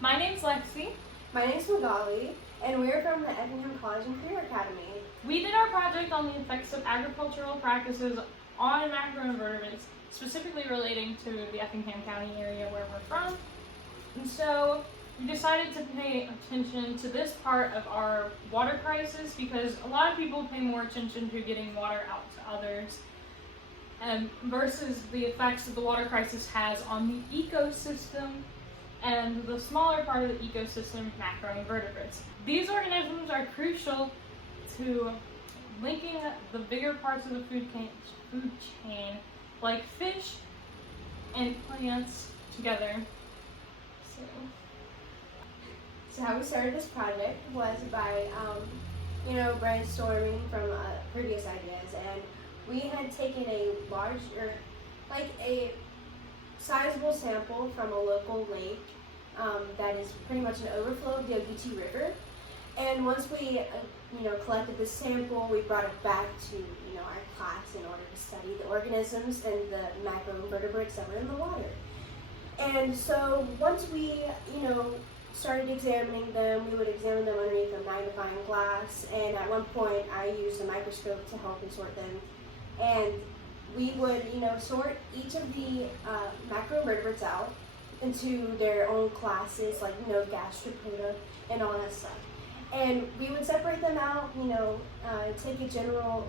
My name's Lexi. My name's Magali, and we're from the Effingham College and Career Academy. We did our project on the effects of agricultural practices on macroinvertebrates, specifically relating to the Effingham County area where we're from. And so we decided to pay attention to this part of our water crisis because a lot of people pay more attention to getting water out to others versus the effects that the water crisis has on the ecosystem and the smaller part of the ecosystem, macroinvertebrates. These organisms are crucial to linking the bigger parts of the food chain, like fish and plants, together. So how we started this project was by, brainstorming from previous ideas, and we had taken a sizable sample from a local lake that is pretty much an overflow of the Ogeechee River. And once we, collected the sample, we brought it back to, our class in order to study the organisms and the macroinvertebrates that were in the water. And so once we, started examining them, we would examine them underneath a magnifying glass, and at one point I used a microscope to help me sort them. And we would, sort each of the macroinvertebrates out into their own classes, like, gastropoda and all that stuff. And we would separate them out, take a general,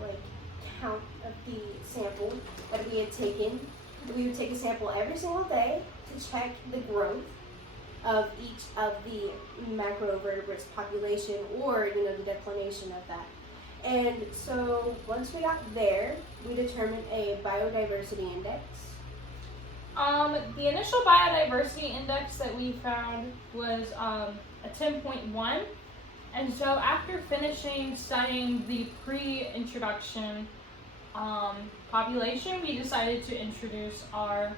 count of the sample that we had taken. We would take a sample every single day to check the growth of each of the macroinvertebrates population, or the declination of that. And so once we got there, we determined a biodiversity index. The initial biodiversity index that we found was a 10.1. And so after finishing studying the pre-introduction population, we decided to introduce our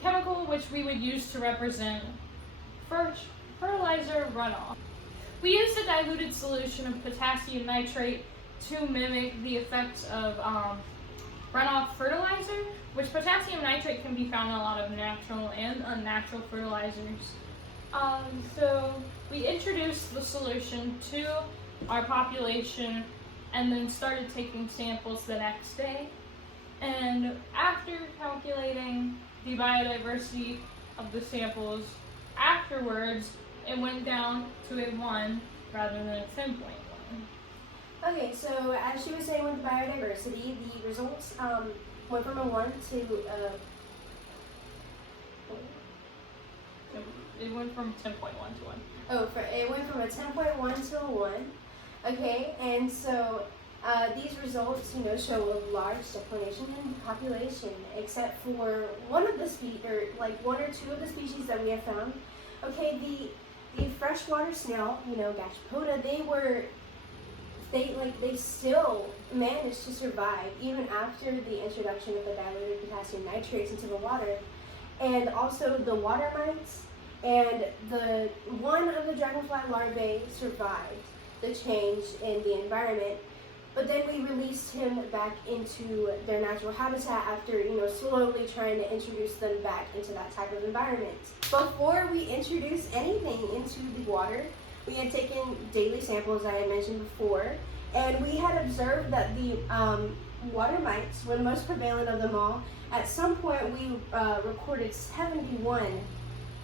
chemical, which we would use to represent fertilizer runoff. We used a diluted solution of potassium nitrate to mimic the effects of runoff fertilizer, which potassium nitrate can be found in a lot of natural and unnatural fertilizers. So we introduced the solution to our population and then started taking samples the next day. And after calculating the biodiversity of the samples afterwards, it went down to a 1 rather than a 10.1. Okay, so as she was saying with biodiversity, the results went from a 1 to It went from 10.1 to 1. It went from a 10.1 to a 1. Okay, and so these results, show a large declination in population, except for one or two of the species that we have found. Okay, the freshwater snail, Gastropoda, they still managed to survive even after the introduction of the diluted potassium nitrates into the water. And also the water mites and one of the dragonfly larvae survived the change in the environment. But then we released him back into their natural habitat after, slowly trying to introduce them back into that type of environment. Before we introduced anything into the water, we had taken daily samples, I had mentioned before, and we had observed that the water mites were the most prevalent of them all. At some point, we recorded 71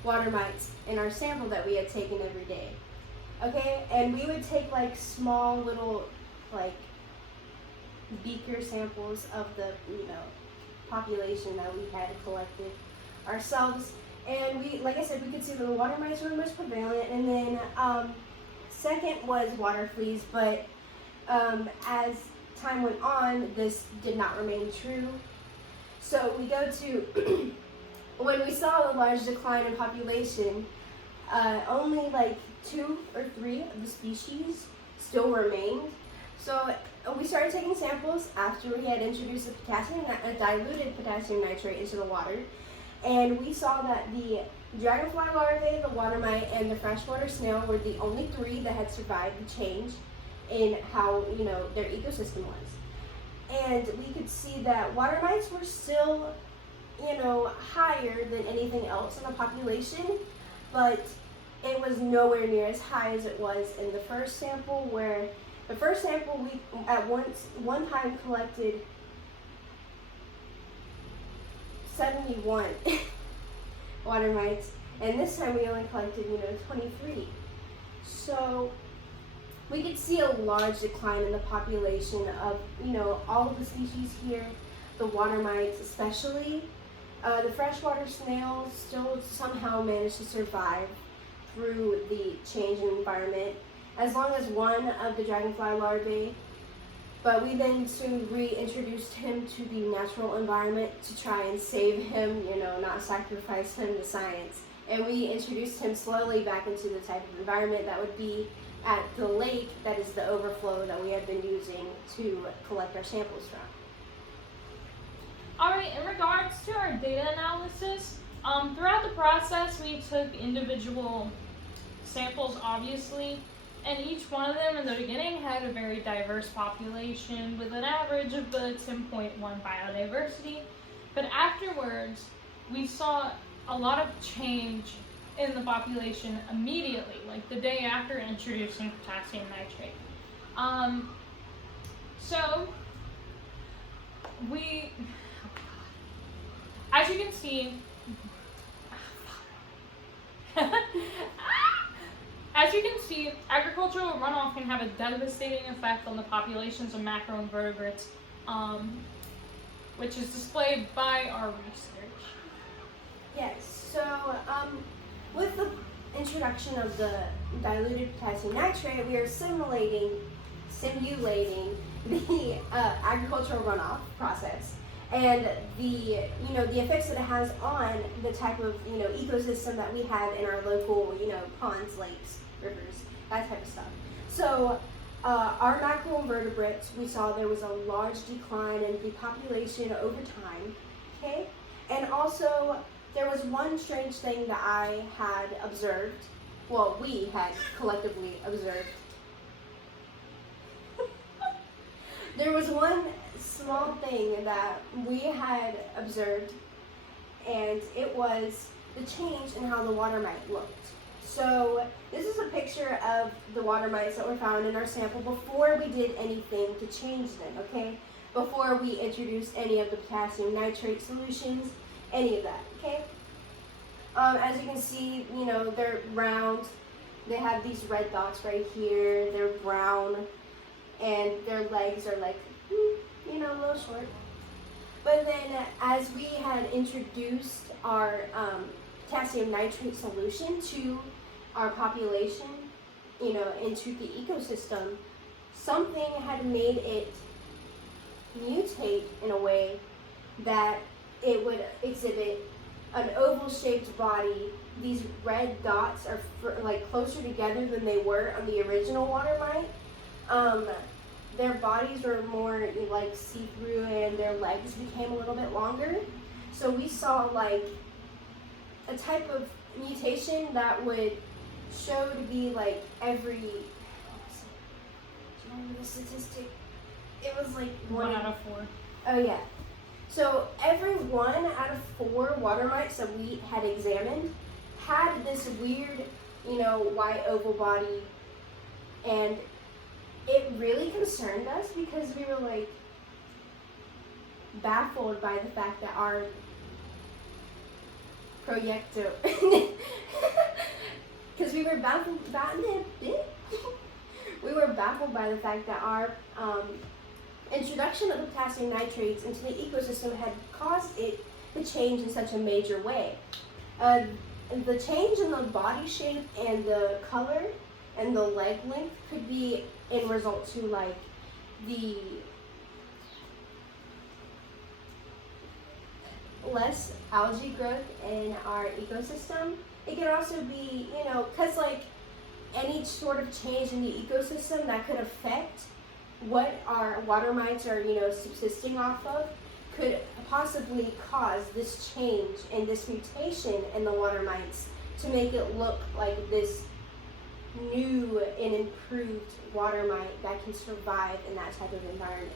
water mites in our sample that we had taken every day. Okay, and we would take small little beaker samples of the population that we had collected ourselves, and we could see the water mites were the most prevalent, and then second was water fleas, but as time went on, this did not remain true. So we go to when we saw a large decline in population, only 2 or 3 of the species still remained. So we started taking samples after we had introduced a diluted potassium nitrate into the water, and we saw that the dragonfly larvae, the water mite, and the freshwater snail were the only 3 that had survived the change in how their ecosystem was. And we could see that water mites were still higher than anything else in the population, but it was nowhere near as high as it was in the first sample, where the first sample we at one time collected 71 water mites, and this time we only collected 23. So we could see a large decline in the population of all of the species here, the water mites especially. The freshwater snails still somehow managed to survive through the change in environment, as long as one of the dragonfly larvae, but we then soon reintroduced him to the natural environment to try and save him, not sacrifice him to science. And we introduced him slowly back into the type of environment that would be at the lake that is the overflow that we have been using to collect our samples from. Alright, in regards to our data analysis, throughout the process we took individual samples, obviously, and each one of them in the beginning had a very diverse population with an average of 10.1 biodiversity, but afterwards we saw a lot of change in the population immediately, like the day after introducing potassium nitrate. So we, as you can see, agricultural runoff can have a devastating effect on the populations of macroinvertebrates, which is displayed by our research. Yes, so with the introduction of the diluted potassium nitrate, we are simulating the agricultural runoff process and the effects that it has on the type of ecosystem that we have in our local ponds, lakes, rivers, that type of stuff. So our macroinvertebrates, we saw there was a large decline in the population over time. Okay, and also there was one strange thing that I had observed. Well, we had collectively observed. There was one small thing that we had observed, and it was the change in how the water mite looked. So this is a picture of the water mites that were found in our sample before we did anything to change them, okay? Before we introduced any of the potassium nitrate solutions, any of that, okay? As you can see, they're round. They have these red dots right here. They're brown, and their legs are like, a little short. But then as we had introduced our potassium nitrate solution to our population, into the ecosystem, something had made it mutate in a way that it would exhibit an oval-shaped body. These red dots are closer together than they were on the original water mite. Their bodies were more see-through, and their legs became a little bit longer. So we saw a type of mutation that would show to be every. Do you remember the statistic? It was 1 out of 4. Oh yeah. So every 1 out of 4 water mites that we had examined had this weird, white oval body, and it really concerned us because we were baffled by the fact that our projecto, because we were baffled by the fact that our introduction of the potassium nitrates into the ecosystem had caused it to change in such a major way. The change in the body shape and the color and the leg length could be in result to the less algae growth in our ecosystem. It could also be, because any sort of change in the ecosystem that could affect what our water mites are, subsisting off of, could possibly cause this change and this mutation in the water mites to make it look like this new and improved water mite that can survive in that type of environment.